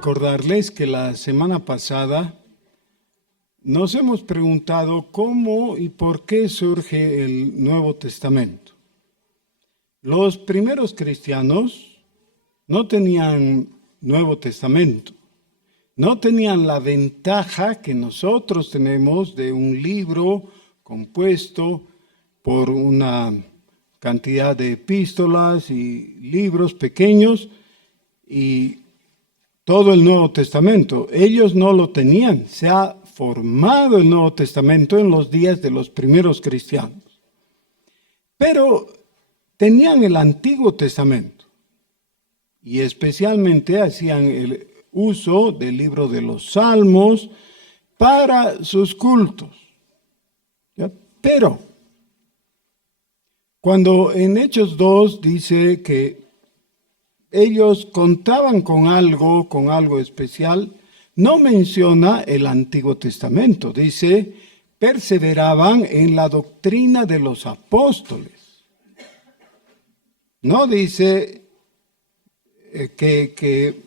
recordarles que la semana pasada nos hemos preguntado cómo y por qué surge el Nuevo Testamento. Los primeros cristianos no tenían Nuevo Testamento, no tenían la ventaja que nosotros tenemos de un libro compuesto por una cantidad de epístolas y libros pequeños y todo el Nuevo Testamento. Ellos no lo tenían. Se ha formado el Nuevo Testamento en los días de los primeros cristianos. Pero tenían el Antiguo Testamento y especialmente hacían el uso del libro de los Salmos para sus cultos. ¿Ya? Pero cuando en Hechos 2 dice que ellos contaban con algo especial, no menciona el Antiguo Testamento. Dice, perseveraban en la doctrina de los apóstoles. No dice que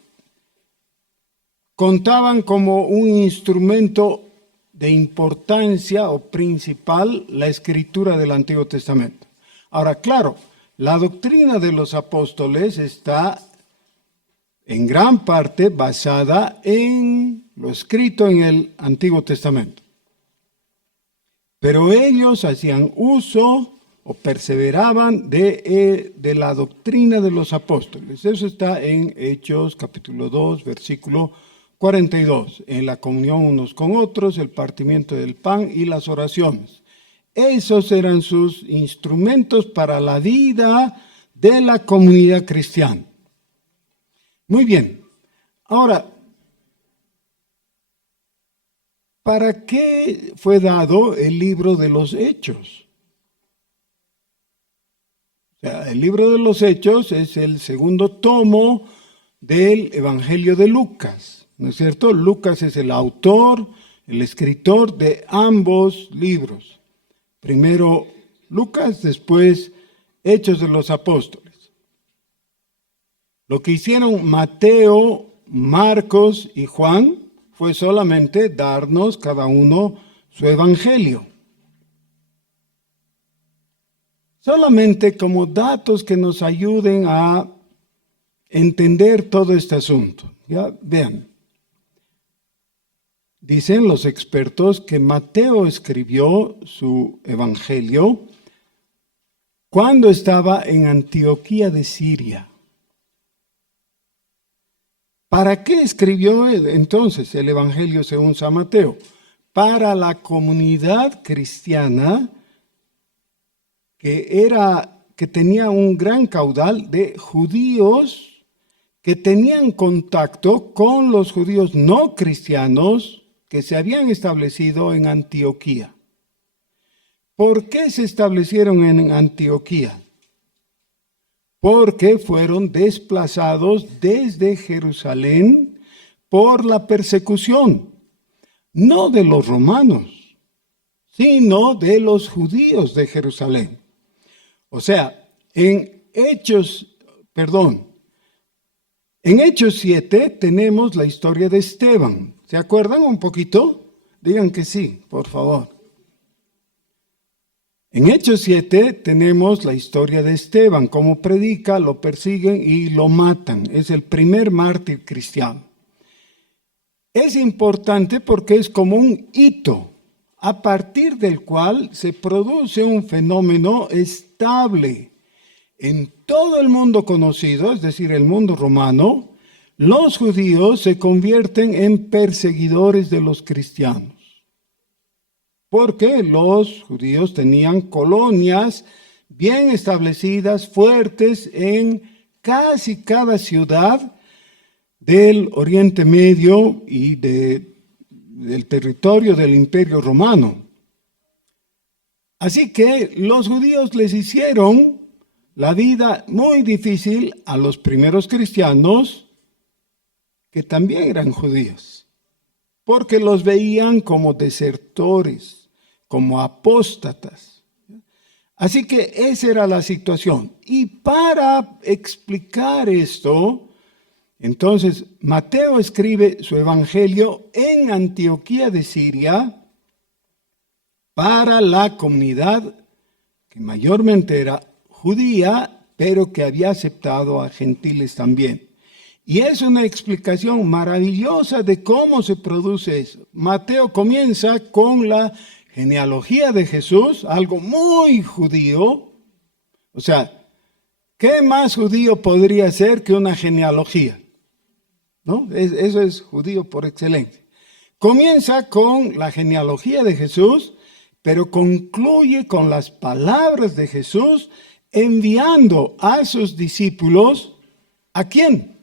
contaban como un instrumento de importancia o principal la escritura del Antiguo Testamento. Ahora, claro, la doctrina de los apóstoles está en gran parte basada en lo escrito en el Antiguo Testamento. Pero ellos hacían uso o perseveraban de la doctrina de los apóstoles. Eso está en Hechos capítulo 2, versículo 42. En la comunión unos con otros, el partimiento del pan y las oraciones. Esos eran sus instrumentos para la vida de la comunidad cristiana. Muy bien. Ahora, ¿para qué fue dado el libro de los Hechos? O sea, el libro de los Hechos es el segundo tomo del Evangelio de Lucas, ¿no es cierto? Lucas es el autor, el escritor de ambos libros. Primero Lucas, después Hechos de los Apóstoles. Lo que hicieron Mateo, Marcos y Juan fue solamente darnos cada uno su evangelio. Solamente como datos que nos ayuden a entender todo este asunto. Ya vean. Dicen los expertos que Mateo escribió su evangelio cuando estaba en Antioquía de Siria. ¿Para qué escribió entonces el evangelio según San Mateo? Para la comunidad cristiana que tenía un gran caudal de judíos que tenían contacto con los judíos no cristianos que se habían establecido en Antioquía. ¿Por qué se establecieron en Antioquía? Porque fueron desplazados desde Jerusalén por la persecución, no de los romanos, sino de los judíos de Jerusalén. O sea, en Hechos 7 tenemos la historia de Esteban. ¿Se acuerdan un poquito? Digan que sí, por favor. En Hechos 7 tenemos la historia de Esteban, cómo predica, lo persiguen y lo matan. Es el primer mártir cristiano. Es importante porque es como un hito, a partir del cual se produce un fenómeno estable. En todo el mundo conocido, es decir, el mundo romano, los judíos se convierten en perseguidores de los cristianos. Porque los judíos tenían colonias bien establecidas, fuertes, en casi cada ciudad del Oriente Medio y del territorio del Imperio Romano. Así que los judíos les hicieron la vida muy difícil a los primeros cristianos, que también eran judíos, porque los veían como desertores, como apóstatas. Así que esa era la situación. Y para explicar esto, Entonces, Mateo escribe su evangelio en Antioquía de Siria para la comunidad que mayormente era judía, pero que había aceptado a gentiles también. Y es una explicación maravillosa de cómo se produce eso. Mateo comienza con la genealogía de Jesús, algo muy judío. O sea, ¿qué más judío podría ser que una genealogía? ¿No? Eso es judío por excelencia. Comienza con la genealogía de Jesús, pero concluye con las palabras de Jesús enviando a sus discípulos, ¿a quién?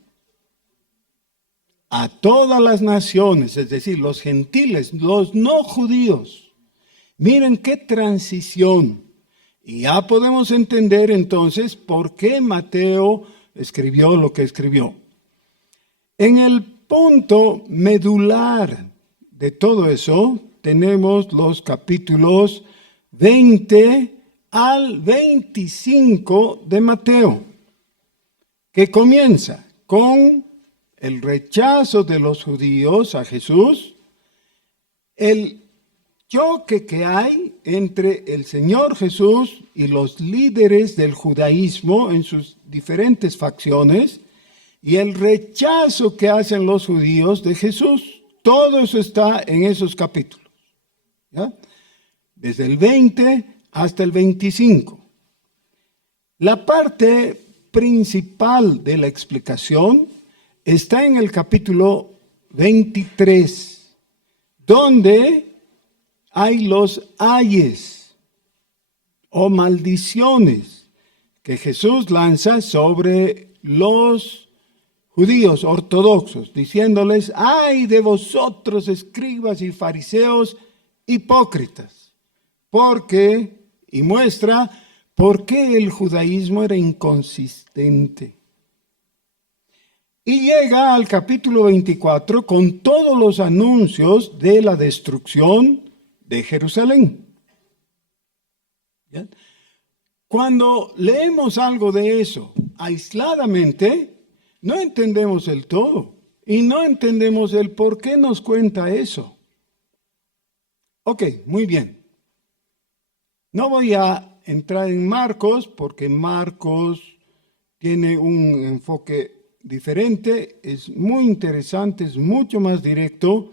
A todas las naciones, es decir, los gentiles, los no judíos. Miren qué transición. Y ya podemos entender entonces por qué Mateo escribió lo que escribió. En el punto medular de todo eso tenemos los capítulos 20 al 25 de Mateo, que comienza con el rechazo de los judíos a Jesús, el choque que hay entre el Señor Jesús y los líderes del judaísmo en sus diferentes facciones, y el rechazo que hacen los judíos de Jesús. Todo eso está en esos capítulos, ¿ya? Desde el 20 hasta el 25. La parte principal de la explicación está en el capítulo 23, donde hay los ayes o maldiciones que Jesús lanza sobre los judíos ortodoxos, diciéndoles: ¡ay de vosotros, escribas y fariseos hipócritas! Porque, y muestra por qué el judaísmo era inconsistente. Y llega al capítulo 24 con todos los anuncios de la destrucción de Jerusalén. ¿Ya? Cuando leemos algo de eso aisladamente, no entendemos el todo y no entendemos el por qué nos cuenta eso. Ok, muy bien. No voy a entrar en Marcos porque Marcos tiene un enfoque diferente, es muy interesante, es mucho más directo,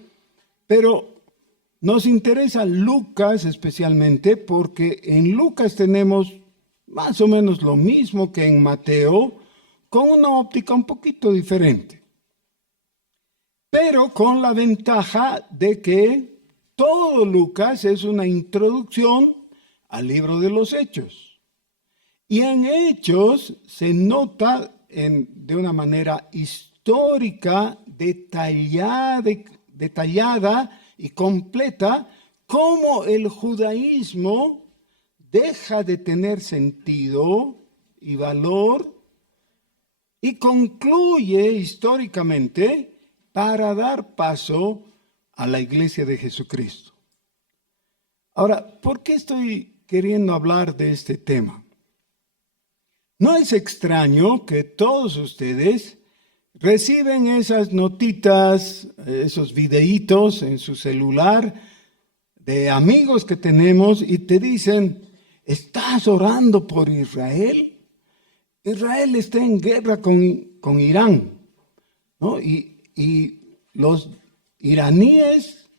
pero nos interesa Lucas especialmente porque en Lucas tenemos más o menos lo mismo que en Mateo, con una óptica un poquito diferente, pero con la ventaja de que todo Lucas es una introducción al libro de los Hechos. Y en Hechos se nota de una manera histórica, detallada y completa, cómo el judaísmo deja de tener sentido y valor y concluye históricamente para dar paso a la iglesia de Jesucristo. Ahora, ¿por qué estoy queriendo hablar de este tema? No es extraño que todos ustedes reciben esas notitas, esos videitos en su celular de amigos que tenemos y te dicen: ¿estás orando por Israel? Israel está en guerra con Irán, ¿no? Y los iraníes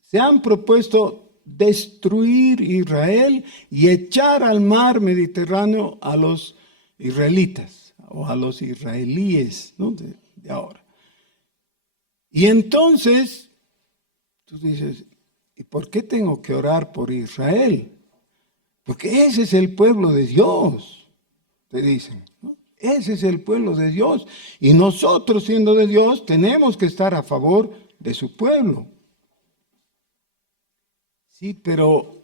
se han propuesto destruir Israel y echar al mar Mediterráneo a los israelitas o a los israelíes, ¿no? de ahora. Y entonces tú dices: ¿y por qué tengo que orar por Israel? Porque ese es el pueblo de Dios. Te dicen, ¿no? Ese es el pueblo de Dios. Y nosotros, siendo de Dios, tenemos que estar a favor de su pueblo. Sí, pero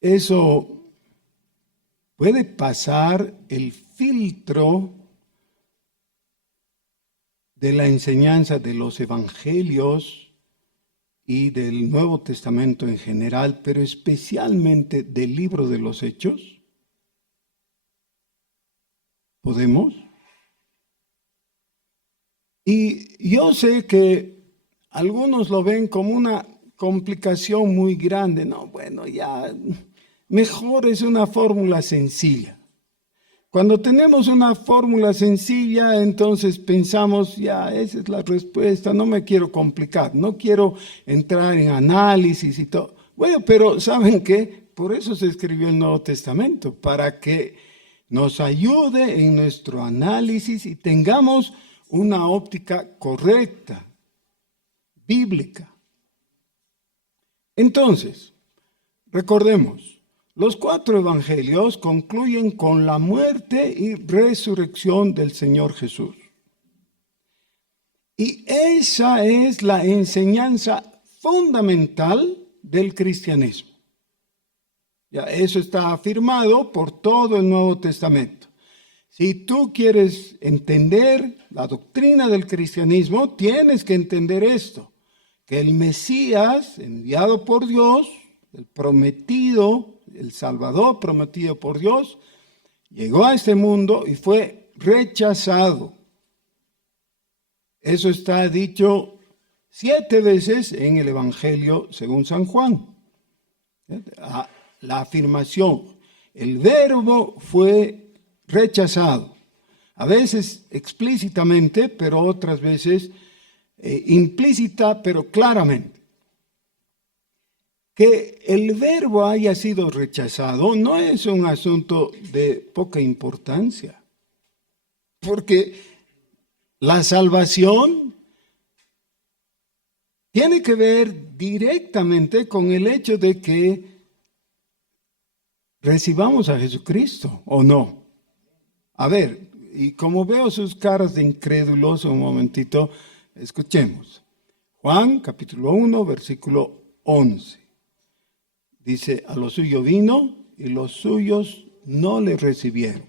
eso puede pasar el filtro de la enseñanza de los evangelios y del Nuevo Testamento en general, pero especialmente del libro de los Hechos. ¿Podemos? Y yo sé que algunos lo ven como una complicación muy grande. No, bueno, ya mejor es una fórmula sencilla. Cuando tenemos una fórmula sencilla, entonces pensamos, ya, esa es la respuesta, no me quiero complicar, no quiero entrar en análisis y todo. Bueno, pero ¿saben qué? Por eso se escribió el Nuevo Testamento, para que nos ayude en nuestro análisis y tengamos una óptica correcta, bíblica. Entonces, recordemos. Los 4 evangelios concluyen con la muerte y resurrección del Señor Jesús. Y esa es la enseñanza fundamental del cristianismo. Ya eso está afirmado por todo el Nuevo Testamento. Si tú quieres entender la doctrina del cristianismo, tienes que entender esto, que el Mesías, enviado por Dios, el prometido, el Salvador prometido por Dios, llegó a este mundo y fue rechazado. Eso está dicho 7 veces en el Evangelio según San Juan. La afirmación, el verbo fue rechazado. A veces explícitamente, pero otras veces implícita, pero claramente. Que el verbo haya sido rechazado no es un asunto de poca importancia, porque la salvación tiene que ver directamente con el hecho de que recibamos a Jesucristo, ¿o no? A ver, y como veo sus caras de incrédulos, un momentito, escuchemos. Juan, capítulo 1, versículo 11. Dice, a lo suyo vino y los suyos no le recibieron.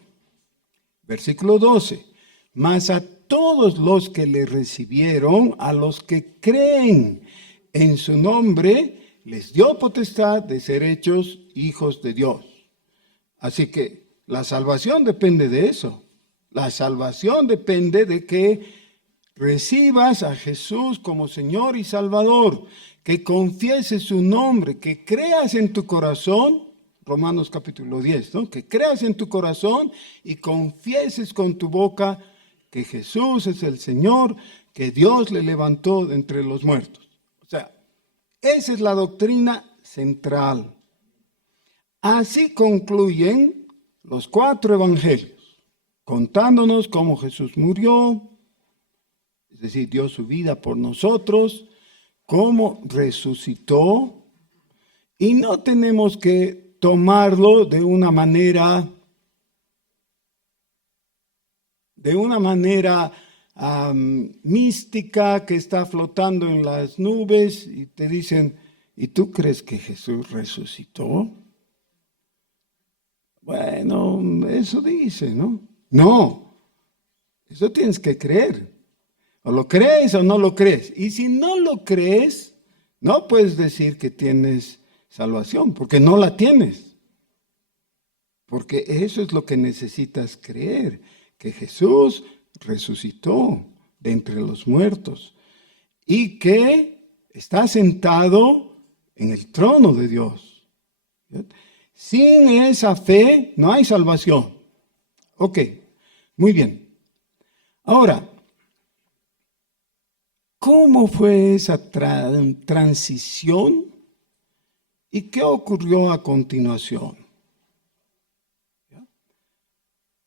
Versículo 12. Mas a todos los que le recibieron, a los que creen en su nombre, les dio potestad de ser hechos hijos de Dios. Así que la salvación depende de eso. La salvación depende de que recibas a Jesús como Señor y Salvador, que confieses su nombre, que creas en tu corazón, Romanos capítulo 10, ¿no? Que creas en tu corazón y confieses con tu boca que Jesús es el Señor, que Dios le levantó de entre los muertos. O sea, esa es la doctrina central. Así concluyen los 4 evangelios, contándonos cómo Jesús murió, es decir, dio su vida por nosotros, cómo resucitó, y no tenemos que tomarlo de una manera mística que está flotando en las nubes y te dicen, ¿y tú crees que Jesús resucitó? Bueno, eso dice, ¿no? No, eso tienes que creer. O lo crees o no lo crees. Y si no lo crees, no puedes decir que tienes salvación, porque no la tienes. Porque eso es lo que necesitas creer, que Jesús resucitó de entre los muertos y que está sentado en el trono de Dios. Sin esa fe no hay salvación. Ok, muy bien. Ahora, ¿cómo fue esa transición y qué ocurrió a continuación?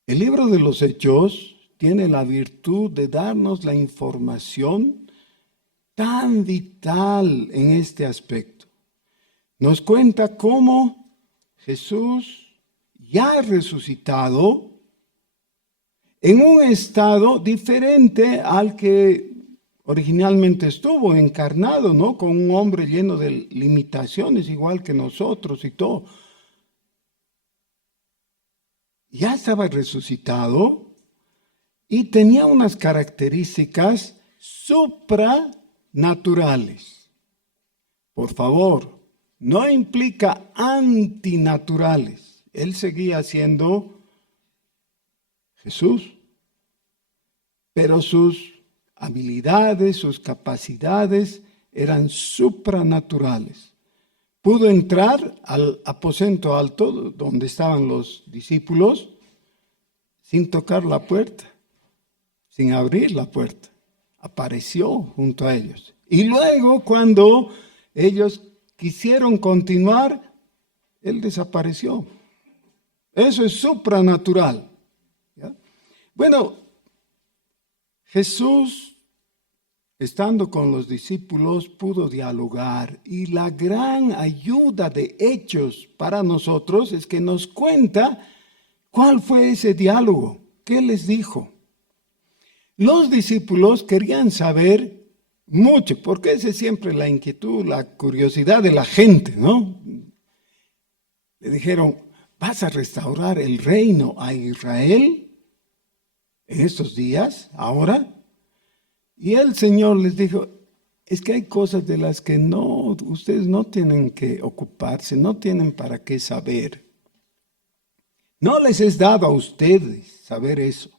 El libro de los Hechos tiene la virtud de darnos la información tan vital en este aspecto. Nos cuenta cómo Jesús, ya resucitado, en un estado diferente al que originalmente estuvo, encarnado, ¿no? Con un hombre lleno de limitaciones, igual que nosotros y todo. Ya estaba resucitado y tenía unas características supranaturales. Por favor, no implica antinaturales. Él seguía siendo Jesús, pero sus habilidades, sus capacidades eran supranaturales. Pudo entrar al aposento alto donde estaban los discípulos sin tocar la puerta, sin abrir la puerta. Apareció junto a ellos. Y luego, cuando ellos quisieron continuar, él desapareció. Eso es supranatural. ¿Ya? Bueno, Jesús, estando con los discípulos, pudo dialogar, y la gran ayuda de Hechos para nosotros es que nos cuenta cuál fue ese diálogo, qué les dijo. Los discípulos querían saber mucho, porque esa es siempre la inquietud, la curiosidad de la gente, ¿no? Le dijeron, ¿vas a restaurar el reino a Israel en estos días, ahora? Y el Señor les dijo, es que hay cosas de las que ustedes no tienen que ocuparse, no tienen para qué saber. No les es dado a ustedes saber eso.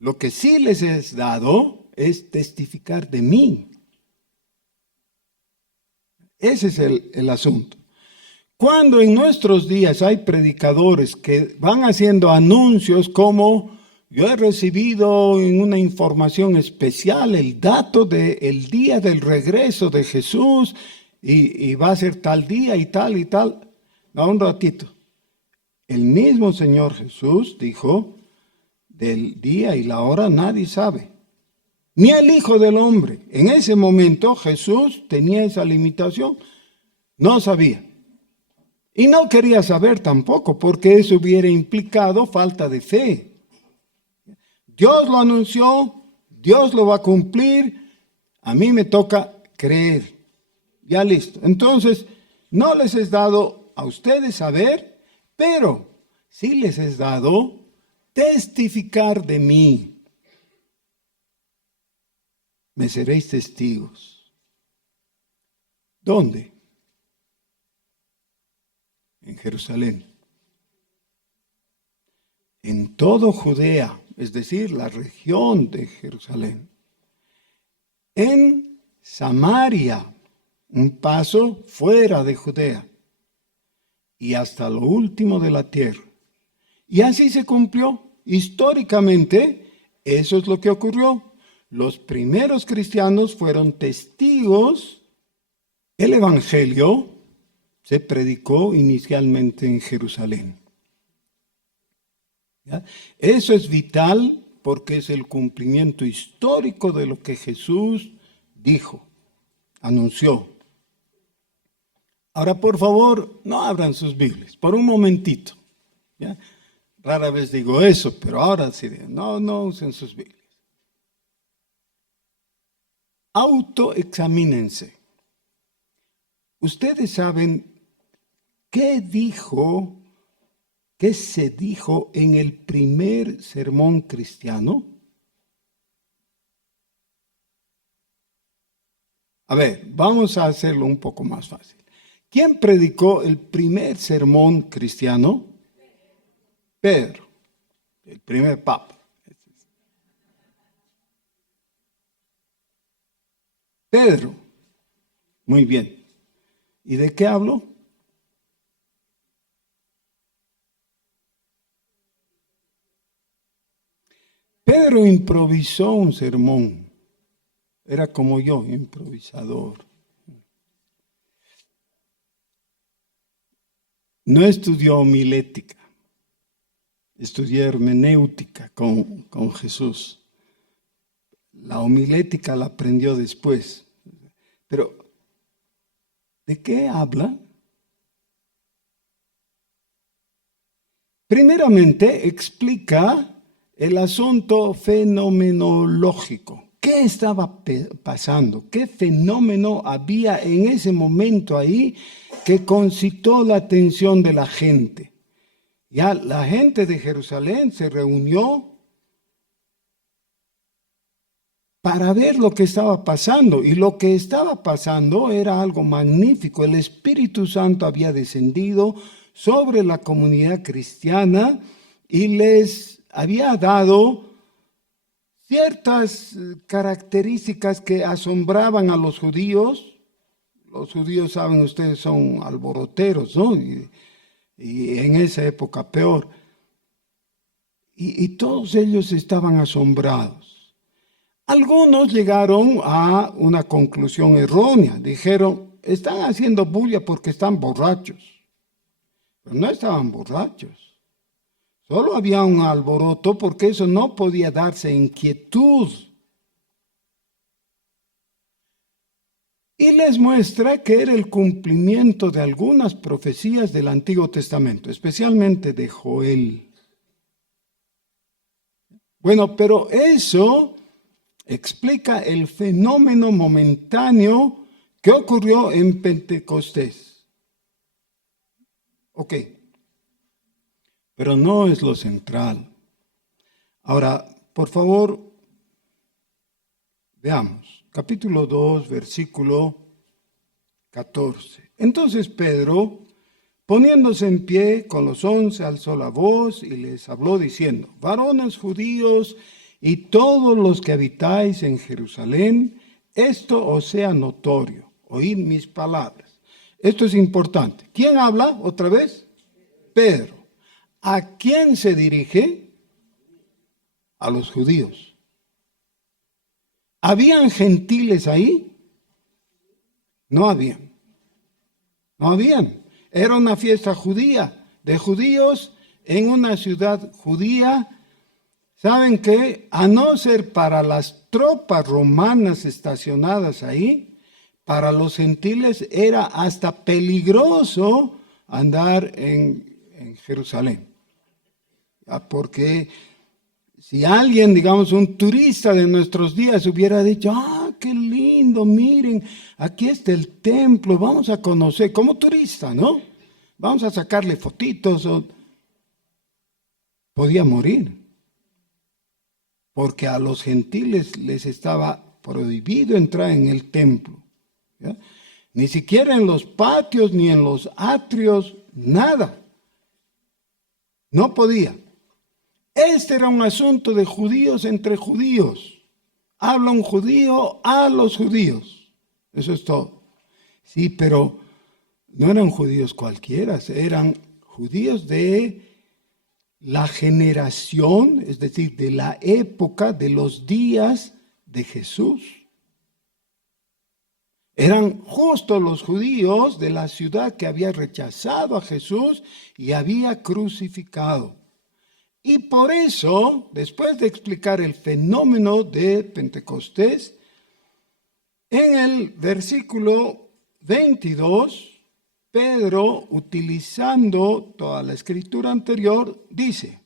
Lo que sí les es dado es testificar de mí. Ese es el asunto. Cuando en nuestros días hay predicadores que van haciendo anuncios como yo he recibido en una información especial el dato del día del regreso de Jesús y va a ser tal día y tal y tal. No, un ratito. El mismo Señor Jesús dijo, del día y la hora nadie sabe, ni el Hijo del Hombre. En ese momento Jesús tenía esa limitación, no sabía. Y no quería saber tampoco, porque eso hubiera implicado falta de fe. Dios lo anunció, Dios lo va a cumplir, a mí me toca creer. Ya listo. Entonces, no les es dado a ustedes saber, pero sí les es dado testificar de mí. Me seréis testigos. ¿Dónde? En Jerusalén. En todo Judea, es decir, la región de Jerusalén. En Samaria, un paso fuera de Judea. Y hasta lo último de la tierra. Y así se cumplió. Históricamente, eso es lo que ocurrió. Los primeros cristianos fueron testigos. El evangelio se predicó inicialmente en Jerusalén. ¿Ya? Eso es vital porque es el cumplimiento histórico de lo que Jesús dijo, anunció. Ahora, por favor, no abran sus Biblias, por un momentito. ¿Ya? Rara vez digo eso, pero ahora sí, no usen sus Biblias. Autoexamínense. Ustedes saben qué se dijo en el primer sermón cristiano. A ver, vamos a hacerlo un poco más fácil. ¿Quién predicó el primer sermón cristiano? Pedro, el primer papa. Pedro, muy bien. ¿Y de qué habló? Pedro improvisó un sermón. Era como yo, improvisador. No estudió homilética. Estudié hermenéutica con Jesús. La homilética la aprendió después. Pero, ¿de qué habla? Primeramente, explica el asunto fenomenológico. ¿Qué estaba pasando? ¿Qué fenómeno había en ese momento ahí que concitó la atención de la gente? Ya la gente de Jerusalén se reunió para ver lo que estaba pasando. Y lo que estaba pasando era algo magnífico. El Espíritu Santo había descendido sobre la comunidad cristiana y les había dado ciertas características que asombraban a los judíos. Los judíos, saben ustedes, son alboroteros, ¿no? Y en esa época peor. Y todos ellos estaban asombrados. Algunos llegaron a una conclusión errónea. Dijeron, están haciendo bulla porque están borrachos. Pero no estaban borrachos. Solo había un alboroto porque eso no podía darse en quietud. Y les muestra que era el cumplimiento de algunas profecías del Antiguo Testamento, especialmente de Joel. Bueno, pero eso explica el fenómeno momentáneo que ocurrió en Pentecostés. Ok, pero no es lo central. Ahora, por favor, veamos, capítulo 2, versículo 14. Entonces Pedro, poniéndose en pie con los 11, alzó la voz y les habló diciendo, varones judíos y todos los que habitáis en Jerusalén, esto os sea notorio, oíd mis palabras. Esto es importante. ¿Quién habla otra vez? Pedro. ¿A quién se dirige? A los judíos. ¿Habían gentiles ahí? No habían. No habían. Era una fiesta judía, de judíos en una ciudad judía. ¿Saben qué? A no ser para las tropas romanas estacionadas ahí, para los gentiles era hasta peligroso andar en Jerusalén. Porque si alguien, digamos, un turista de nuestros días hubiera dicho, qué lindo, miren, aquí está el templo, vamos a conocer, como turista, ¿no? Vamos a sacarle fotitos, podía morir. Porque a los gentiles les estaba prohibido entrar en el templo. ¿Ya? Ni siquiera en los patios, ni en los atrios, nada. No podía. Este era un asunto de judíos entre judíos. Habla un judío a los judíos. Eso es todo. Sí, pero no eran judíos cualquiera, eran judíos de la generación, es decir, de la época, de los días de Jesús. Eran justo los judíos de la ciudad que había rechazado a Jesús y había crucificado. Y por eso, después de explicar el fenómeno de Pentecostés, en el versículo 22, Pedro, utilizando toda la escritura anterior, dice,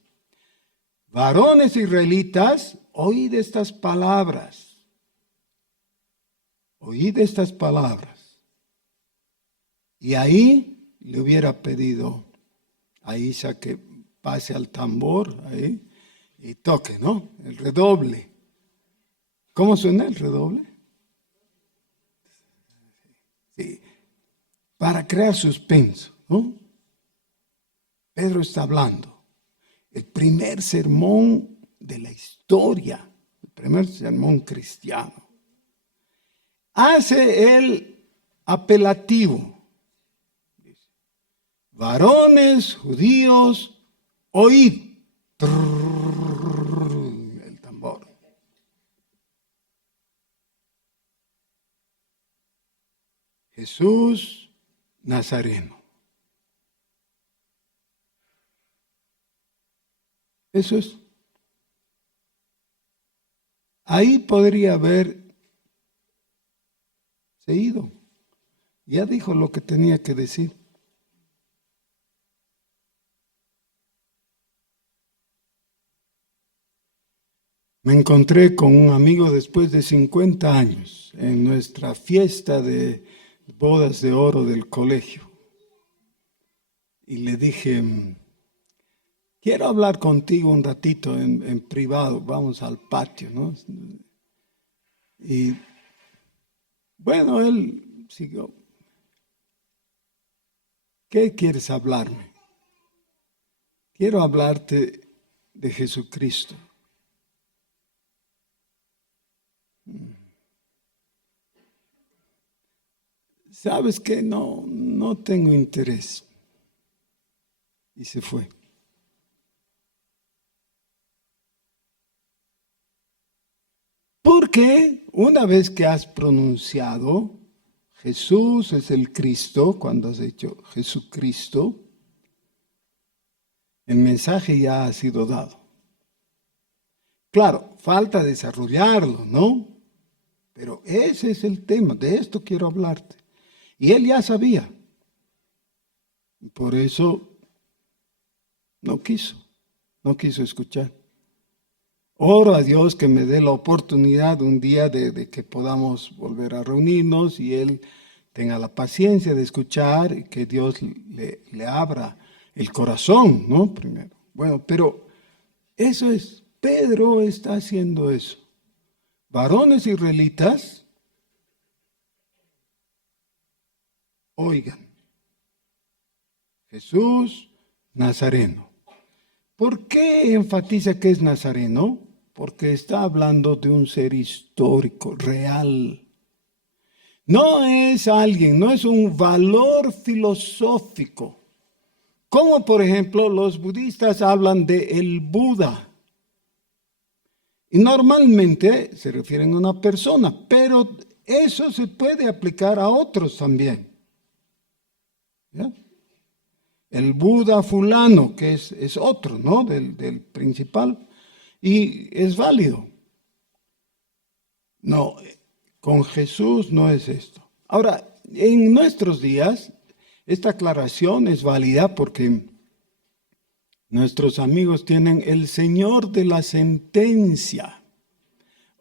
varones israelitas, oíd estas palabras. Oíd estas palabras. Y ahí le hubiera pedido a Isa que pase al tambor ahí y toque, ¿no? El redoble. ¿Cómo suena el redoble? Sí. Para crear suspenso, ¿no? Pedro está hablando. El primer sermón de la historia, el primer sermón cristiano. Hace el apelativo. Dice, varones judíos, oíd. El tambor. Jesús Nazareno. Eso es. Ahí podría haberse ido. Ya dijo lo que tenía que decir. Me encontré con un amigo después de 50 años en nuestra fiesta de bodas de oro del colegio. Y le dije, quiero hablar contigo un ratito en privado, vamos al patio, ¿no? Y bueno, él siguió. ¿Qué quieres hablarme? Quiero hablarte de Jesucristo. ¿sabes qué? No tengo interés. Y se fue. Porque una vez que has pronunciado Jesús es el Cristo, cuando has dicho Jesucristo, el mensaje ya ha sido dado. Claro, falta desarrollarlo, ¿no? Pero ese es el tema, de esto quiero hablarte. Y él ya sabía. Y por eso no quiso escuchar. Oro a Dios que me dé la oportunidad un día de que podamos volver a reunirnos y Él tenga la paciencia de escuchar y que Dios le abra el corazón, ¿no? Primero. Bueno, pero eso es, Pedro está haciendo eso. Varones israelitas, oigan, Jesús Nazareno. ¿Por qué enfatiza que es nazareno? Porque está hablando de un ser histórico, real. No es alguien, no es un valor filosófico. Como por ejemplo los budistas hablan de el Buda. Y normalmente se refieren a una persona, pero eso se puede aplicar a otros también. ¿Ya? El Buda fulano, que es otro, ¿no? Del principal, y es válido. No, con Jesús no es esto. Ahora, en nuestros días, esta aclaración es válida porque nuestros amigos tienen el Señor de la sentencia,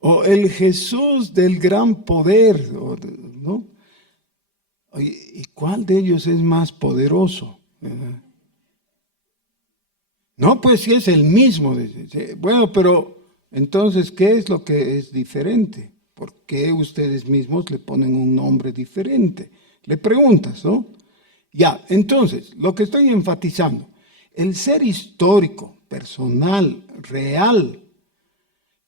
o el Jesús del gran poder, ¿no? ¿Y cuál de ellos es más poderoso? No, pues sí es el mismo. Bueno, pero entonces, ¿qué es lo que es diferente? ¿Por qué ustedes mismos le ponen un nombre diferente? Le preguntas, ¿no? Ya, entonces, lo que estoy enfatizando, el ser histórico, personal, real,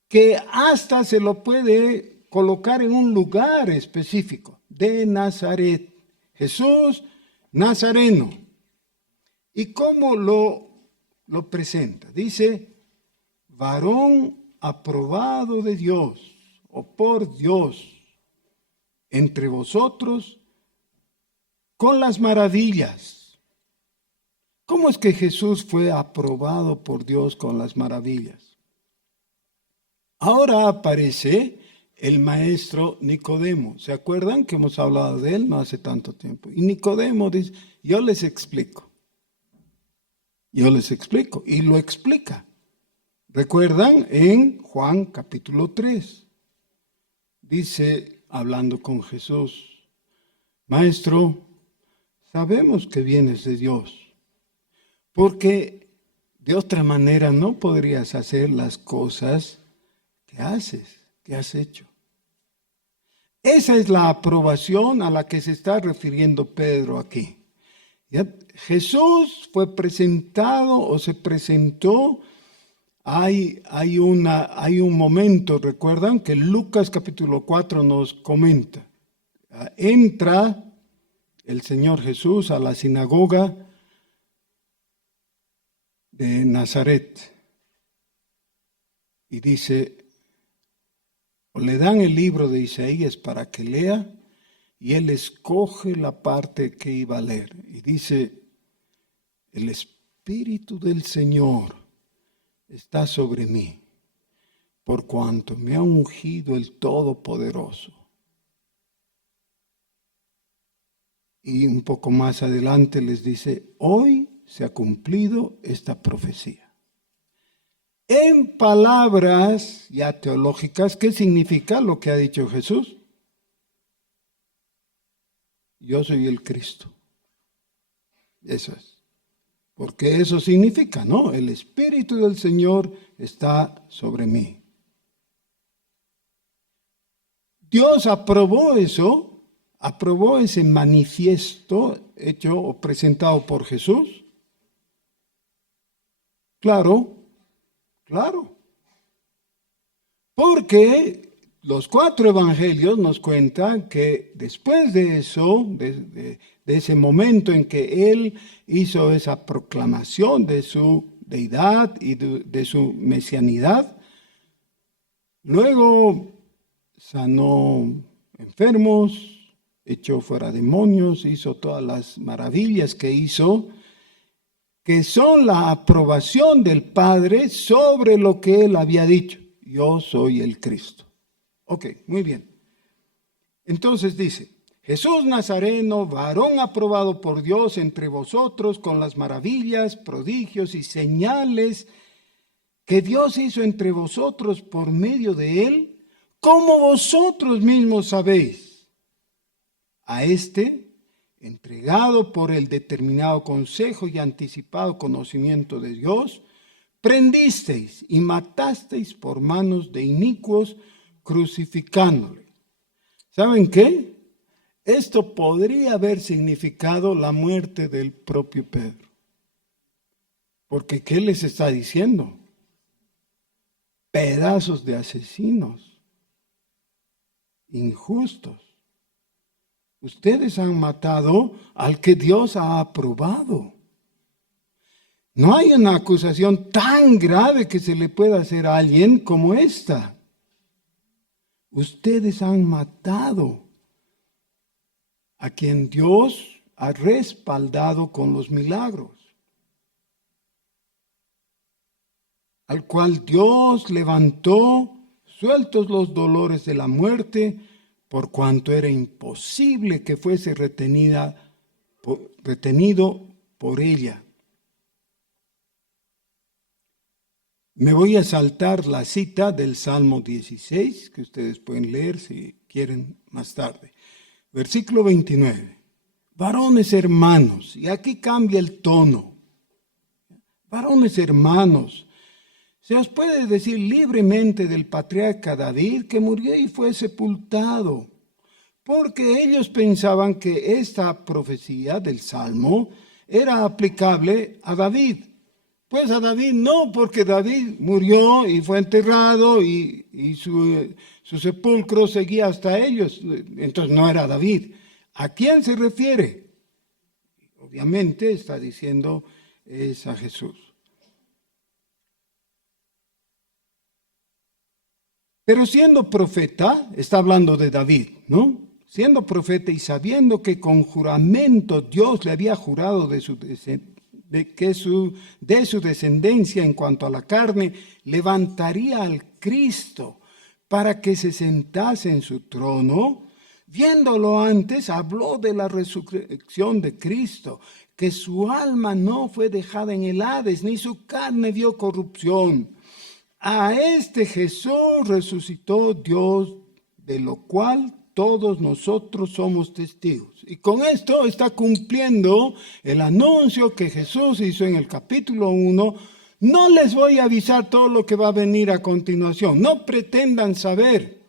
que hasta se lo puede colocar en un lugar específico, de Nazaret. Jesús Nazareno. ¿Y cómo lo presenta? Dice, varón aprobado de Dios o por Dios entre vosotros con las maravillas. ¿Cómo es que Jesús fue aprobado por Dios con las maravillas? Ahora aparece el maestro Nicodemo. ¿Se acuerdan que hemos hablado de él no hace tanto tiempo? Y Nicodemo dice, yo les explico. Y lo explica. ¿Recuerdan? En Juan capítulo 3. Dice, hablando con Jesús, Maestro, sabemos que vienes de Dios, porque de otra manera no podrías hacer las cosas que haces, que has hecho. Esa es la aprobación a la que se está refiriendo Pedro aquí. ¿Ya? Jesús fue presentado o se presentó. Hay un momento, recuerdan, que Lucas capítulo 4 nos comenta. Entra el Señor Jesús a la sinagoga de Nazaret y dice, o le dan el libro de Isaías para que lea, y él escoge la parte que iba a leer. Y dice, el Espíritu del Señor está sobre mí, por cuanto me ha ungido el Todopoderoso. Y un poco más adelante les dice, hoy se ha cumplido esta profecía. En palabras ya teológicas, ¿qué significa lo que ha dicho Jesús? Yo soy el Cristo. Eso es. Porque eso significa, ¿no? El Espíritu del Señor está sobre mí. Dios aprobó eso, aprobó ese manifiesto hecho o presentado por Jesús. Claro. Porque los 4 evangelios nos cuentan que después de eso, de ese momento en que él hizo esa proclamación de su deidad y de su mesianidad, luego sanó enfermos, echó fuera demonios, hizo todas las maravillas que hizo, que son la aprobación del Padre sobre lo que él había dicho. Yo soy el Cristo. Ok, muy bien. Entonces dice, Jesús Nazareno, varón aprobado por Dios entre vosotros con las maravillas, prodigios y señales que Dios hizo entre vosotros por medio de él, como vosotros mismos sabéis. A este, entregado por el determinado consejo y anticipado conocimiento de Dios, prendisteis y matasteis por manos de inicuos, crucificándole. ¿Saben qué? Esto podría haber significado la muerte del propio Pedro. Porque ¿qué les está diciendo? Pedazos de asesinos, injustos. Ustedes han matado al que Dios ha aprobado. No hay una acusación tan grave que se le pueda hacer a alguien como esta. Ustedes han matado a quien Dios ha respaldado con los milagros, al cual Dios levantó, sueltos los dolores de la muerte, por cuanto era imposible que fuese retenido por ella. Me voy a saltar la cita del Salmo 16, que ustedes pueden leer si quieren más tarde. Versículo 29. Varones hermanos, y aquí cambia el tono. Varones hermanos, se os puede decir libremente del patriarca David que murió y fue sepultado, porque ellos pensaban que esta profecía del Salmo era aplicable a David. Pues a David no, porque David murió y fue enterrado y su sepulcro seguía hasta ellos. Entonces no era David. ¿A quién se refiere? Obviamente está diciendo es a Jesús. Pero siendo profeta, está hablando de David, ¿no? Siendo profeta y sabiendo que con juramento Dios le había jurado de su descendencia en cuanto a la carne, levantaría al Cristo para que se sentase en su trono. Viéndolo antes, habló de la resurrección de Cristo, que su alma no fue dejada en el Hades, ni su carne vio corrupción. A este Jesús resucitó Dios, de lo cual todos nosotros somos testigos. Y con esto está cumpliendo el anuncio que Jesús hizo en el capítulo 1. No les voy a avisar todo lo que va a venir a continuación. No pretendan saber.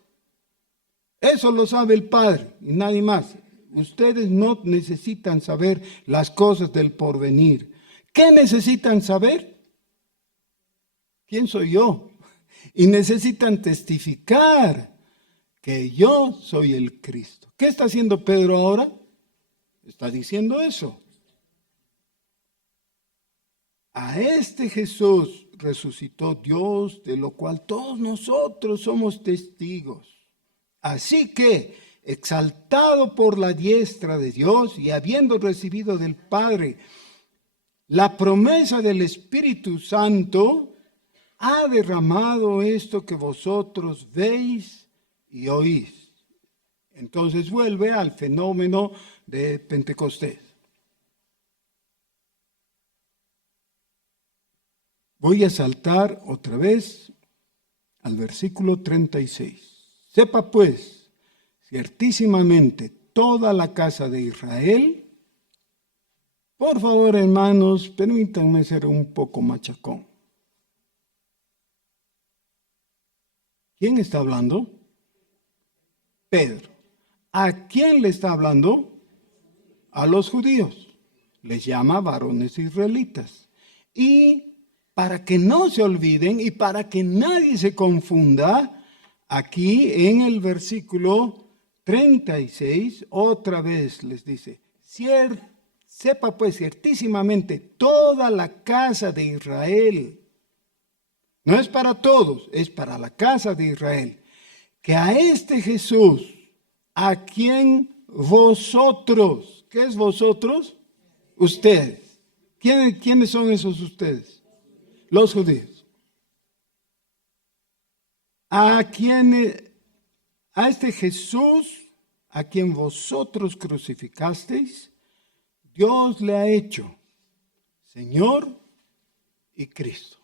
Eso lo sabe el Padre y nadie más. Ustedes no necesitan saber las cosas del porvenir. ¿Qué necesitan saber? ¿Quién soy yo? Y necesitan testificar que yo soy el Cristo. ¿Qué está haciendo Pedro ahora? Está diciendo eso. A este Jesús resucitó Dios, de lo cual todos nosotros somos testigos. Así que, exaltado por la diestra de Dios y habiendo recibido del Padre la promesa del Espíritu Santo, ha derramado esto que vosotros veis y oís. Entonces vuelve al fenómeno de Pentecostés. Voy a saltar otra vez al versículo 36. Sepa pues, ciertísimamente, toda la casa de Israel. Por favor, hermanos, permítanme ser un poco machacón. ¿Quién está hablando? Pedro. ¿A quién le está hablando? A los judíos. Les llama varones israelitas. Y para que no se olviden y para que nadie se confunda, Aquí en el versículo 36, otra vez les dice, sepa pues ciertísimamente toda la casa de Israel, no es para todos, es para la casa de Israel, que a este Jesús, a quien vosotros, ¿qué es vosotros? Ustedes. ¿Quiénes son esos ustedes? Los judíos. A este Jesús, a quien vosotros crucificasteis, Dios le ha hecho Señor y Cristo.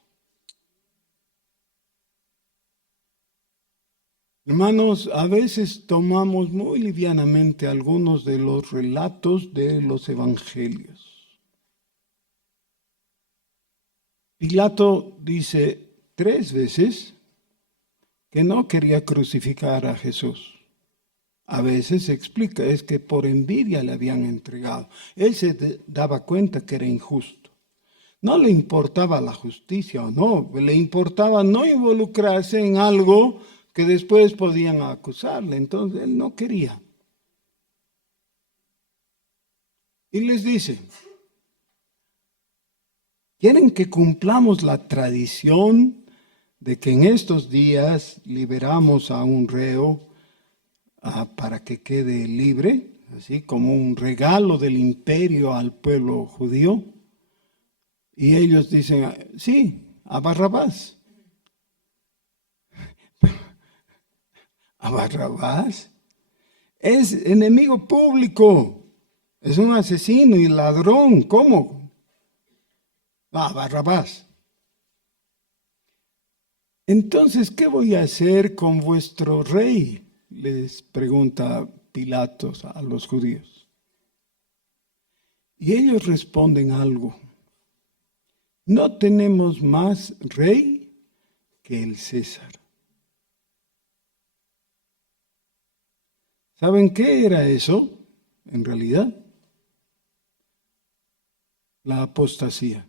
Hermanos, a veces tomamos muy livianamente algunos de los relatos de los evangelios. Pilato dice 3 veces que no quería crucificar a Jesús. A veces se explica, es que por envidia le habían entregado. Él se daba cuenta que era injusto. No le importaba la justicia o no, le importaba no involucrarse en algo que después podían acusarle. Entonces él no quería. Y les dice, ¿quieren que cumplamos la tradición de que en estos días liberamos a un reo para que quede libre, así como un regalo del imperio al pueblo judío? Y ellos dicen, sí, a Barrabás. ¿A Barrabás? Es enemigo público, es un asesino y ladrón, ¿cómo? A Barrabás. Entonces, ¿qué voy a hacer con vuestro rey? Les pregunta Pilatos a los judíos. Y ellos responden algo. No tenemos más rey que el César. ¿Saben qué era eso? En realidad, la apostasía.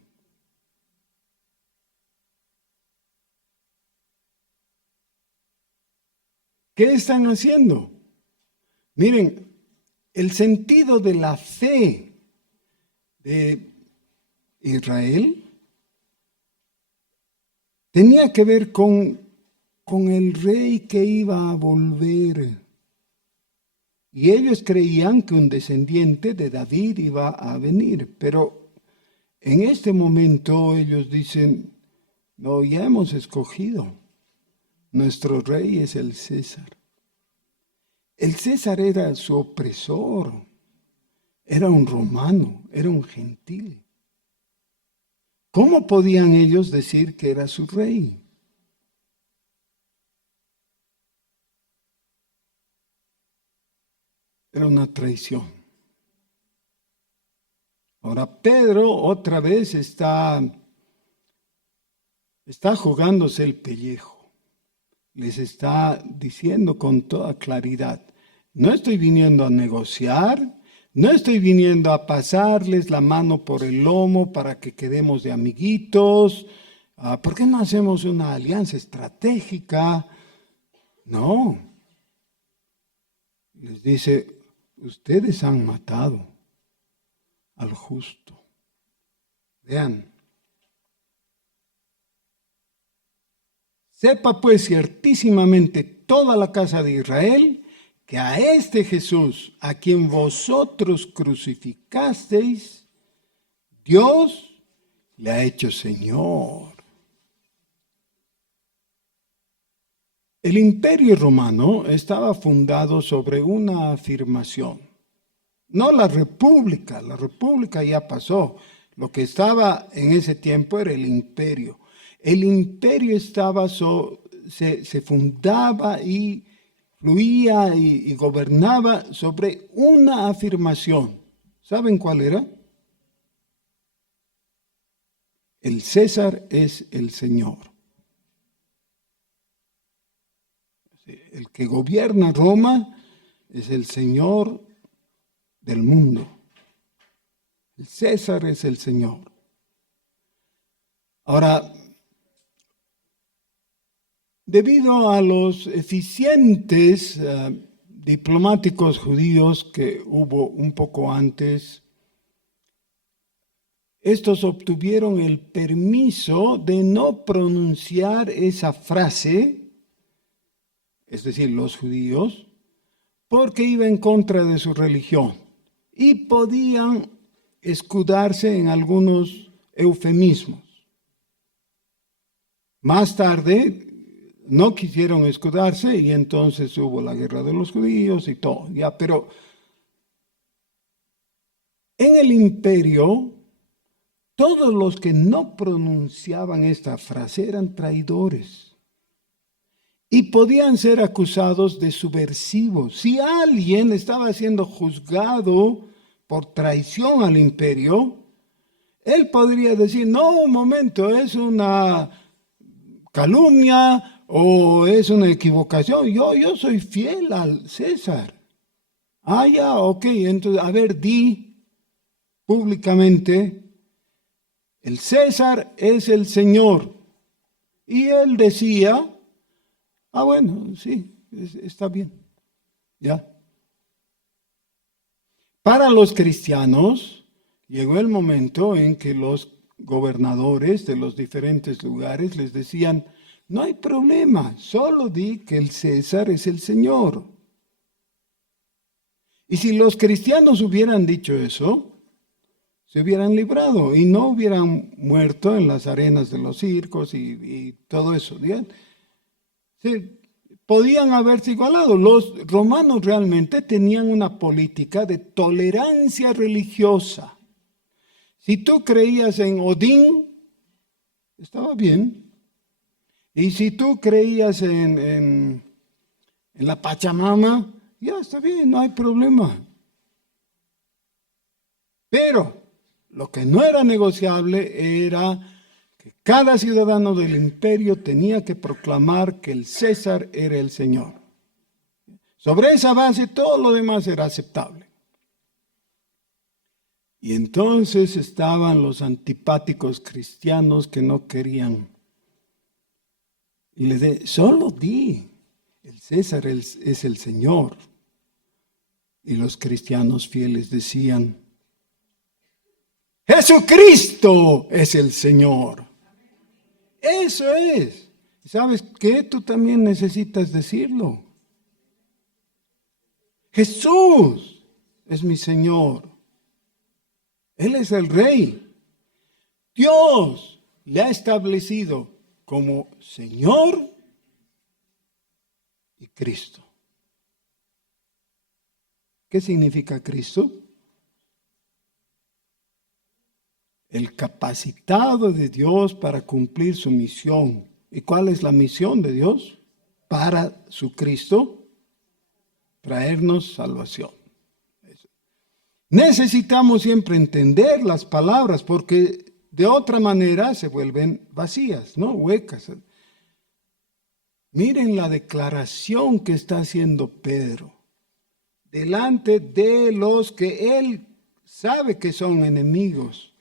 ¿Qué están haciendo? Miren, el sentido de la fe de Israel tenía que ver con el rey que iba a volver. Y ellos creían que un descendiente de David iba a venir. Pero en este momento ellos dicen, no, ya hemos escogido. Nuestro rey es el César. El César era su opresor. Era un romano, era un gentil. ¿Cómo podían ellos decir que era su rey? Era una traición. Ahora Pedro otra vez está jugándose el pellejo. Les está diciendo con toda claridad, no estoy viniendo a negociar, no estoy viniendo a pasarles la mano por el lomo para que quedemos de amiguitos. ¿Por qué no hacemos una alianza estratégica? No. Les dice, ustedes han matado al justo. Vean. Sepa pues ciertísimamente toda la casa de Israel que a este Jesús, a quien vosotros crucificasteis, Dios le ha hecho Señor. El imperio romano estaba fundado sobre una afirmación. No la república ya pasó. Lo que estaba en ese tiempo era el imperio. El imperio se fundaba y fluía y gobernaba sobre una afirmación. ¿Saben cuál era? El César es el Señor. El que gobierna Roma es el Señor del mundo. El César es el Señor. Ahora, debido a los eficientes diplomáticos judíos que hubo un poco antes, estos obtuvieron el permiso de no pronunciar esa frase, es decir, los judíos, porque iba en contra de su religión y podían escudarse en algunos eufemismos. Más tarde no quisieron escudarse y entonces hubo la guerra de los judíos y todo, ya, pero en el imperio todos los que no pronunciaban esta frase eran traidores y podían ser acusados de subversivos. Si alguien estaba siendo juzgado por traición al imperio, él podría decir, no, un momento, es una calumnia o es una equivocación. Yo soy fiel al César. Ah, ya, ok, entonces, a ver, di públicamente, el César es el Señor. Y él decía, ah, bueno, sí, está bien, ya. Para los cristianos, llegó el momento en que los gobernadores de los diferentes lugares les decían, no hay problema, solo di que el César es el Señor. Y si los cristianos hubieran dicho eso, se hubieran librado y no hubieran muerto en las arenas de los circos y todo eso. Podían haberse igualado. Los romanos realmente tenían una política de tolerancia religiosa. Si tú creías en Odín, estaba bien. Y si tú creías en la Pachamama, ya está bien, no hay problema. Pero lo que no era negociable era que cada ciudadano del imperio tenía que proclamar que el César era el Señor. Sobre esa base todo lo demás era aceptable. Y entonces estaban los antipáticos cristianos que no querían. Y le dije, solo di, el César es el Señor. Y los cristianos fieles decían, Jesucristo es el Señor. Eso es. ¿Sabes qué? Tú también necesitas decirlo. Jesús es mi Señor. Él es el Rey. Dios le ha establecido como Señor y Cristo. ¿Qué significa Cristo? El capacitado de Dios para cumplir su misión. ¿Y cuál es la misión de Dios? Para su Cristo, traernos salvación. Necesitamos siempre entender las palabras porque de otra manera se vuelven vacías, ¿no? Huecas. Miren la declaración que está haciendo Pedro delante de los que él sabe que son enemigos,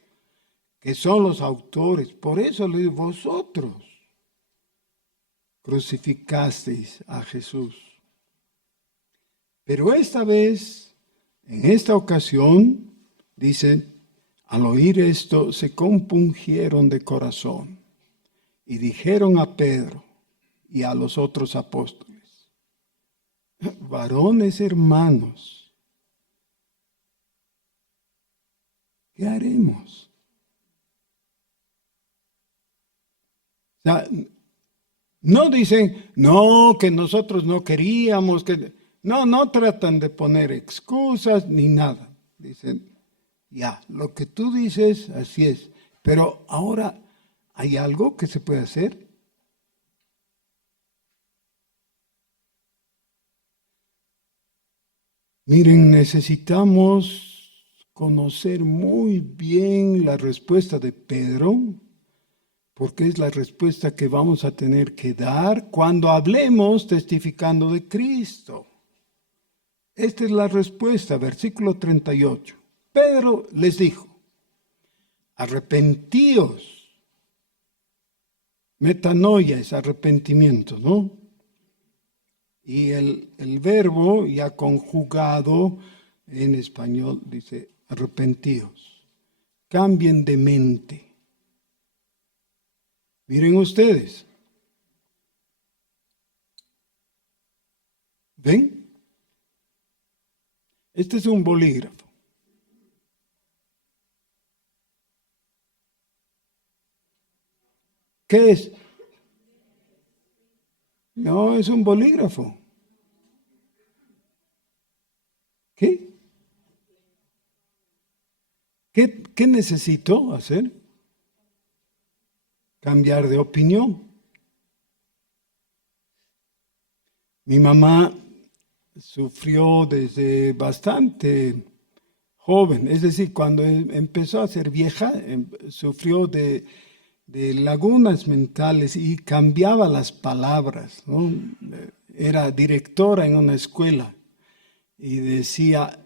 que son los autores. Por eso le digo, vosotros crucificasteis a Jesús. Pero esta vez, en esta ocasión, dice, al oír esto se compungieron de corazón y dijeron a Pedro y a los otros apóstoles, varones hermanos, ¿qué haremos? O sea, no dicen, no, que nosotros no queríamos, que no tratan de poner excusas ni nada. Dicen, ya, lo que tú dices, así es. Pero ahora, ¿hay algo que se puede hacer? Miren, necesitamos conocer muy bien la respuesta de Pedro, porque es la respuesta que vamos a tener que dar cuando hablemos testificando de Cristo. Esta es la respuesta, versículo 38. Pedro les dijo, arrepentíos Metanoia es arrepentimiento, ¿no? Y el verbo ya conjugado en español dice arrepentíos. Cambien de mente. Miren ustedes. ¿Ven? Este es un bolígrafo. ¿Qué es? No, es un bolígrafo. ¿Qué? ¿Qué necesito hacer? Cambiar de opinión. Mi mamá sufrió desde bastante joven, es decir, cuando empezó a ser vieja, sufrió de lagunas mentales y cambiaba las palabras, ¿no? Era directora en una escuela y decía,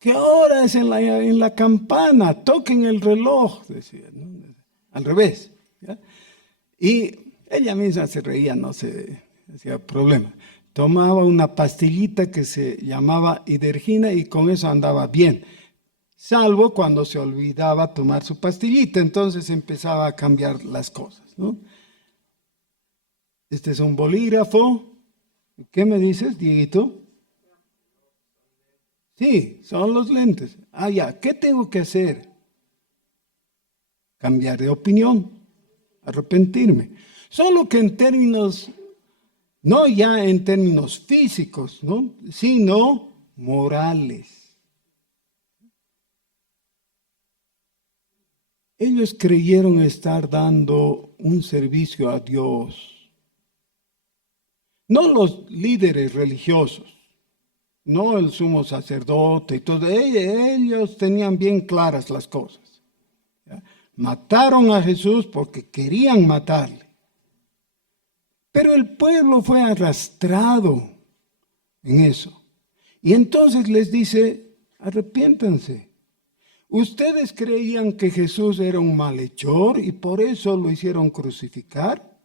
¿qué hora es en la campana? Toquen el reloj, decía, ¿no? Al revés. ¿Ya? Y ella misma se reía, no se hacía problema. Tomaba una pastillita que se llamaba hidergina y con eso andaba bien. Salvo cuando se olvidaba tomar su pastillita, entonces empezaba a cambiar las cosas, ¿no? Este es un bolígrafo. ¿Qué me dices, Dieguito? Sí, son los lentes. Ah, ya, ¿qué tengo que hacer? Cambiar de opinión, arrepentirme. Solo que en términos, no ya en términos físicos, ¿no? Sino morales. Ellos creyeron estar dando un servicio a Dios. No los líderes religiosos, no el sumo sacerdote y todo. Ellos tenían bien claras las cosas. ¿Ya? Mataron a Jesús porque querían matarle. Pero el pueblo fue arrastrado en eso. Y entonces les dice, arrepiéntanse. ¿Ustedes creían que Jesús era un malhechor y por eso lo hicieron crucificar?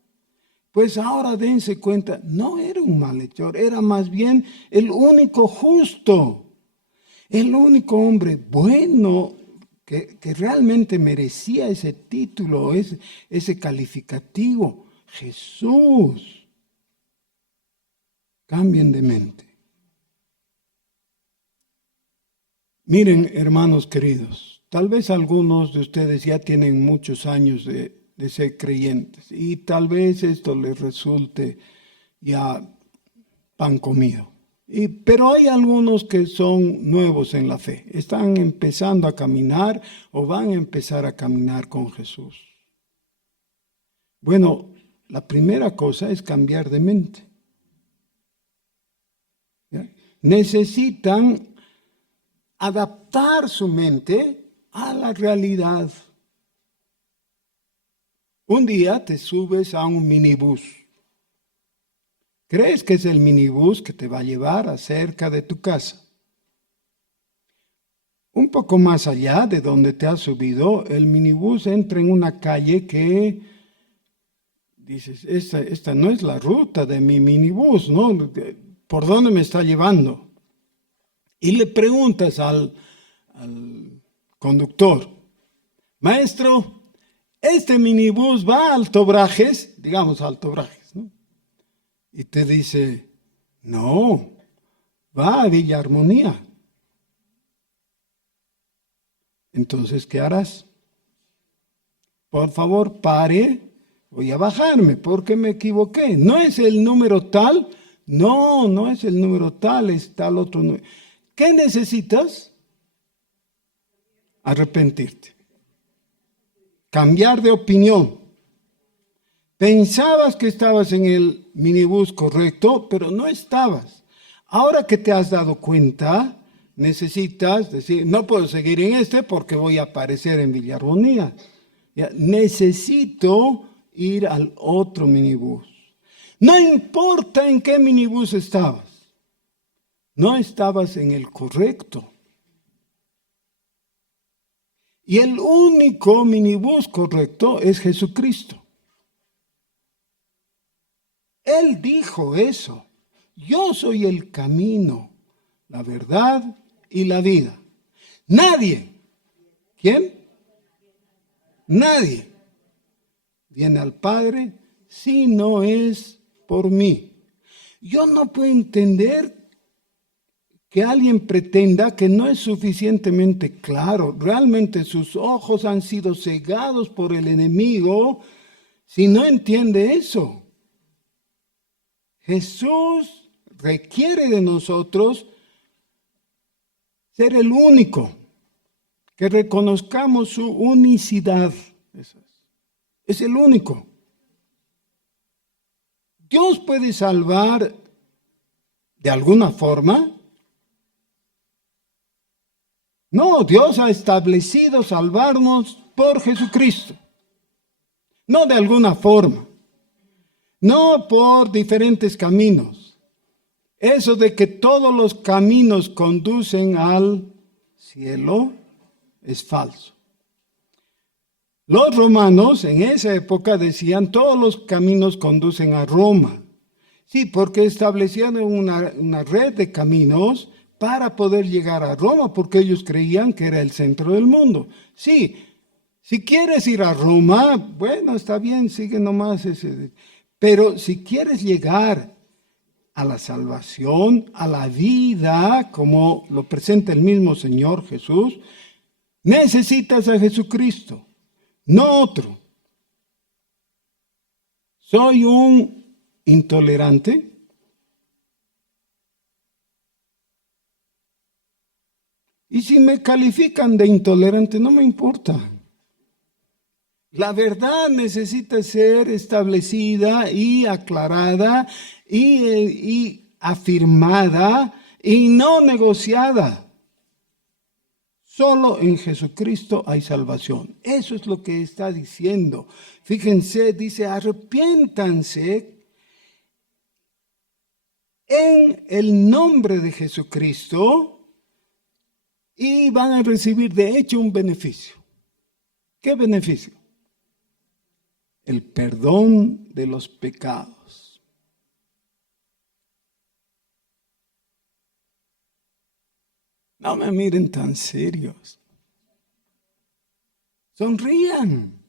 Pues ahora dense cuenta, no era un malhechor, era más bien el único justo, el único hombre bueno que realmente merecía ese título, ese calificativo. Jesús. Cambien de mente. Miren, hermanos queridos, tal vez algunos de ustedes ya tienen muchos años de ser creyentes y tal vez esto les resulte ya pan comido. Pero hay algunos que son nuevos en la fe, están empezando a caminar o van a empezar a caminar con Jesús. Bueno, la primera cosa es cambiar de mente. ¿Ya? Necesitan adaptar su mente a la realidad. Un día te subes a un minibús. ¿Crees que es el minibús que te va a llevar a cerca de tu casa? Un poco más allá de donde te has subido, el minibús entra en una calle que dices, esta no es la ruta de mi minibús, ¿no? ¿Por dónde me está llevando? Y le preguntas al conductor, maestro, este minibús va a Alto Brajes, digamos Alto Brajes, ¿no? Y te dice, no, va a Villa Armonía. Entonces, ¿qué harás? Por favor, pare, voy a bajarme porque me equivoqué. ¿No es el número tal? No, no es el número tal, es tal otro número. ¿Qué necesitas? Arrepentirte. Cambiar de opinión. Pensabas que estabas en el minibús correcto, pero no estabas. Ahora que te has dado cuenta, necesitas decir, no puedo seguir en este porque voy a aparecer en Villa Armonía. Ya, necesito ir al otro minibús. No importa en qué minibús estabas. No estabas en el correcto. Y el único minibús correcto es Jesucristo. Él dijo eso. Yo soy el camino, la verdad y la vida. Nadie. ¿Quién? Nadie viene al Padre si no es por mí. Yo no puedo entender que alguien pretenda que no es suficientemente claro. Realmente sus ojos han sido cegados por el enemigo si no entiende eso. Jesús requiere de nosotros ser el único, que reconozcamos su unicidad. Es el único. Dios puede salvar de alguna forma. No, Dios ha establecido salvarnos por Jesucristo. No de alguna forma. No por diferentes caminos. Eso de que todos los caminos conducen al cielo es falso. Los romanos en esa época decían todos los caminos conducen a Roma. Sí, porque establecían una red de caminos para poder llegar a Roma, porque ellos creían que era el centro del mundo. Sí, si quieres ir a Roma, bueno, está bien, sigue nomás ese. Pero si quieres llegar a la salvación, a la vida, como lo presenta el mismo Señor Jesús, necesitas a Jesucristo, no otro. Soy un intolerante. Y si me califican de intolerante, no me importa. La verdad necesita ser establecida y aclarada y afirmada y no negociada. Solo en Jesucristo hay salvación. Eso es lo que está diciendo. Fíjense, dice, arrepiéntanse en el nombre de Jesucristo y van a recibir de hecho un beneficio. ¿Qué beneficio? El perdón de los pecados. No me miren tan serios. Sonrían.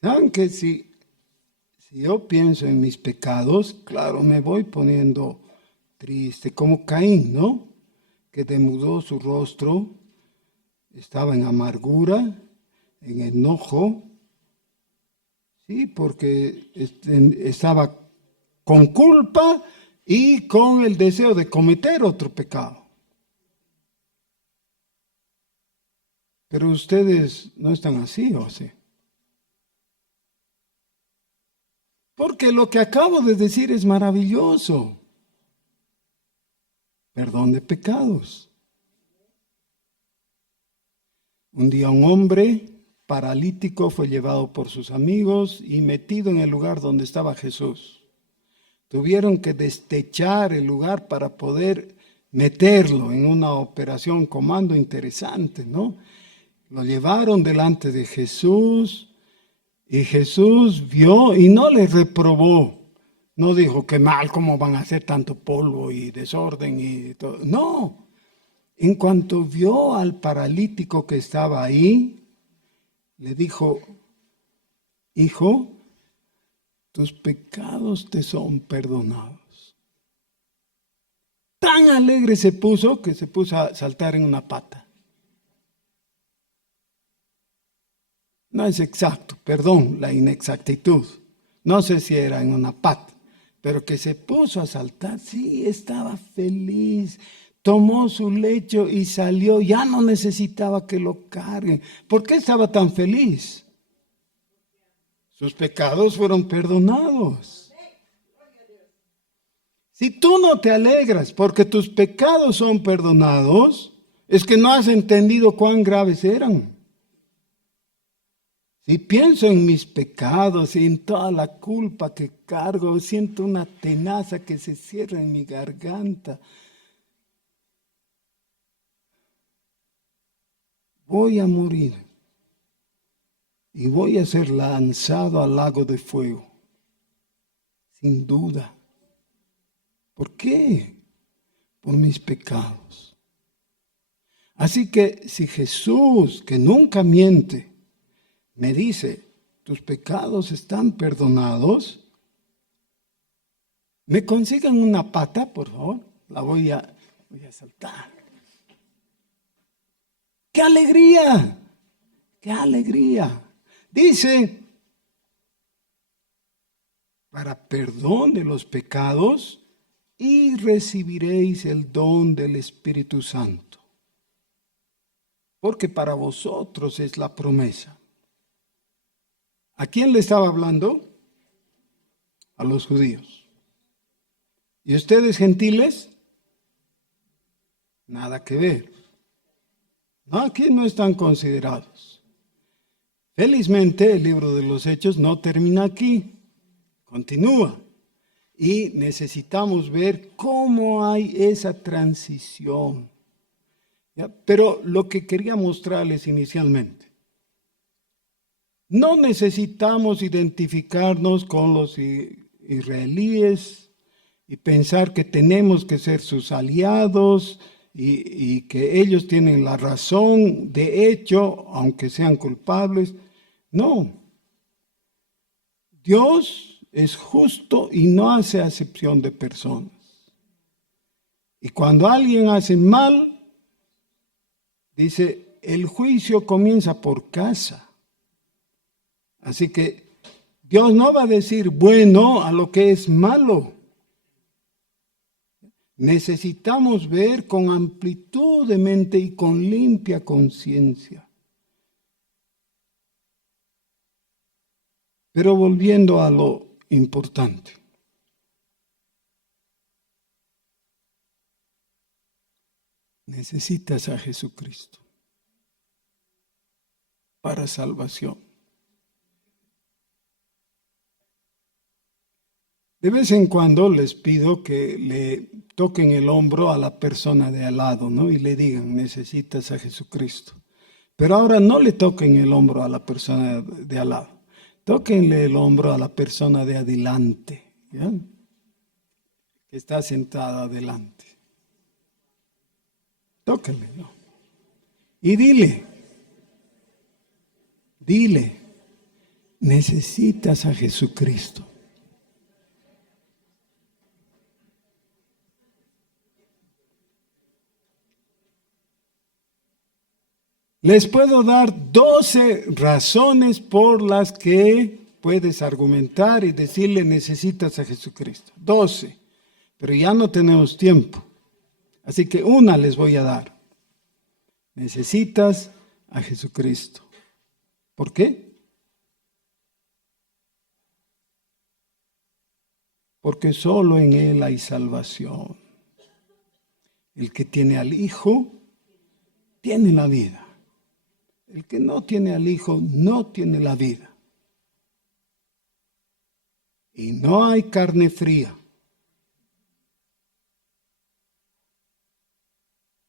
¿Saben que si yo pienso en mis pecados, claro, me voy poniendo triste, como Caín, ¿no? Que demudó su rostro, estaba en amargura, en enojo, sí, porque estaba con culpa y con el deseo de cometer otro pecado. Pero ustedes no están así, ¿o sí? Porque lo que acabo de decir es maravilloso. Perdón de pecados. Un día un hombre paralítico fue llevado por sus amigos y metido en el lugar donde estaba Jesús. Tuvieron que destechar el lugar para poder meterlo en una operación comando interesante, ¿no? Lo llevaron delante de Jesús y Jesús vio y no le reprobó. No dijo que mal, cómo van a hacer tanto polvo y desorden y todo. No. En cuanto vio al paralítico que estaba ahí, le dijo, hijo, tus pecados te son perdonados. Tan alegre se puso que se puso a saltar en una pata. No es exacto, perdón, la inexactitud. No sé si era en una pata, pero que se puso a saltar, sí, estaba feliz. Tomó su lecho y salió, ya no necesitaba que lo carguen. ¿Por qué estaba tan feliz? Sus pecados fueron perdonados. Si tú no te alegras porque tus pecados son perdonados, es que no has entendido cuán graves eran. Si pienso en mis pecados y en toda la culpa que cargo, siento una tenaza que se cierra en mi garganta. Voy a morir y voy a ser lanzado al lago de fuego. sin duda. ¿Por qué? Por mis pecados. Así que si Jesús, que nunca miente, me dice, tus pecados están perdonados, ¿me consigan una pata, por favor? La voy a saltar. ¡Qué alegría! ¡Qué alegría! Dice, para perdón de los pecados y recibiréis el don del Espíritu Santo. Porque para vosotros es la promesa. ¿A quién le estaba hablando? A los judíos. ¿Y ustedes gentiles? Nada que ver. No, aquí no están considerados. Felizmente el libro de los Hechos no termina aquí. Continúa. Y necesitamos ver cómo hay esa transición. ¿Ya? Pero lo que quería mostrarles inicialmente, no necesitamos identificarnos con los israelíes y pensar que tenemos que ser sus aliados y que ellos tienen la razón de hecho, aunque sean culpables. No. Dios es justo y no hace acepción de personas. Y cuando alguien hace mal, dice, el juicio comienza por casa. Así que Dios no va a decir bueno a lo que es malo. Necesitamos ver con amplitud de mente y con limpia conciencia. Pero volviendo a lo importante. Necesitas a Jesucristo para salvación. De vez en cuando les pido que le toquen el hombro a la persona de al lado, ¿no? Y le digan, necesitas a Jesucristo. Pero ahora no le toquen el hombro a la persona de al lado. Tóquenle el hombro a la persona de adelante, ¿ya? Que está sentada adelante. Tóquenle, ¿no? Y dile, necesitas a Jesucristo. Les puedo dar 12 razones por las que puedes argumentar y decirle necesitas a Jesucristo. 12, pero ya no tenemos tiempo. Así que una les voy a dar. Necesitas a Jesucristo. ¿Por qué? Porque solo en Él hay salvación. El que tiene al Hijo, tiene la vida. El que no tiene al Hijo, no tiene la vida. Y no hay carne fría.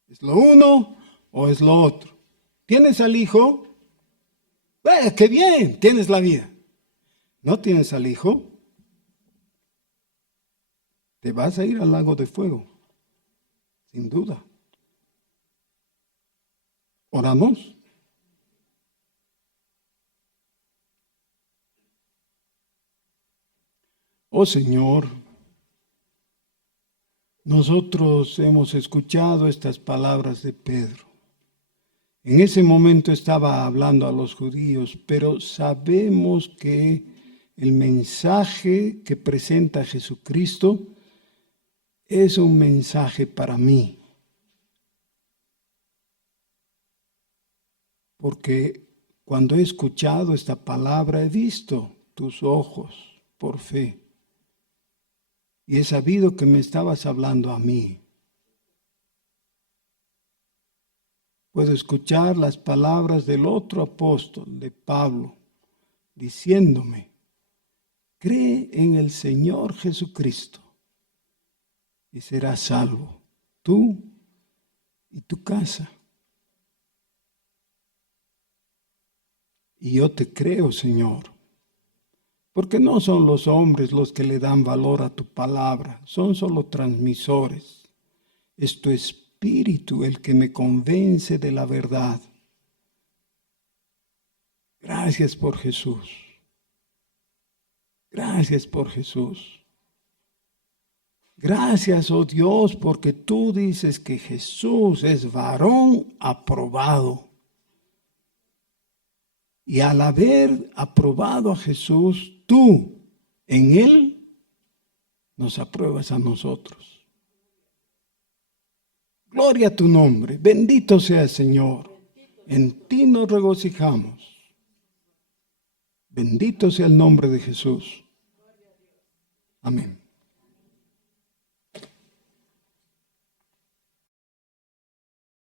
¿Es lo uno o es lo otro? ¿Tienes al Hijo? ¡Qué bien! Tienes la vida. ¿No tienes al Hijo? Te vas a ir al lago de fuego, sin duda. ¿Oramos? Oh Señor, nosotros hemos escuchado estas palabras de Pedro. En ese momento estaba hablando a los judíos, pero sabemos que el mensaje que presenta Jesucristo es un mensaje para mí. Porque cuando he escuchado esta palabra he visto tus ojos por fe. Y he sabido que me estabas hablando a mí. Puedo escuchar las palabras del otro apóstol, de Pablo, diciéndome, cree en el Señor Jesucristo y serás salvo, tú y tu casa. Y yo te creo, Señor, Porque no son los hombres los que le dan valor a tu palabra, son solo transmisores. Es tu espíritu el que me convence de la verdad. Gracias por Jesús. Gracias por Jesús. Gracias, oh Dios, porque tú dices que Jesús es varón aprobado. Y al haber aprobado a Jesús, tú en Él nos apruebas a nosotros. Gloria a tu nombre. Bendito sea el Señor. En ti nos regocijamos. Bendito sea el nombre de Jesús. Amén.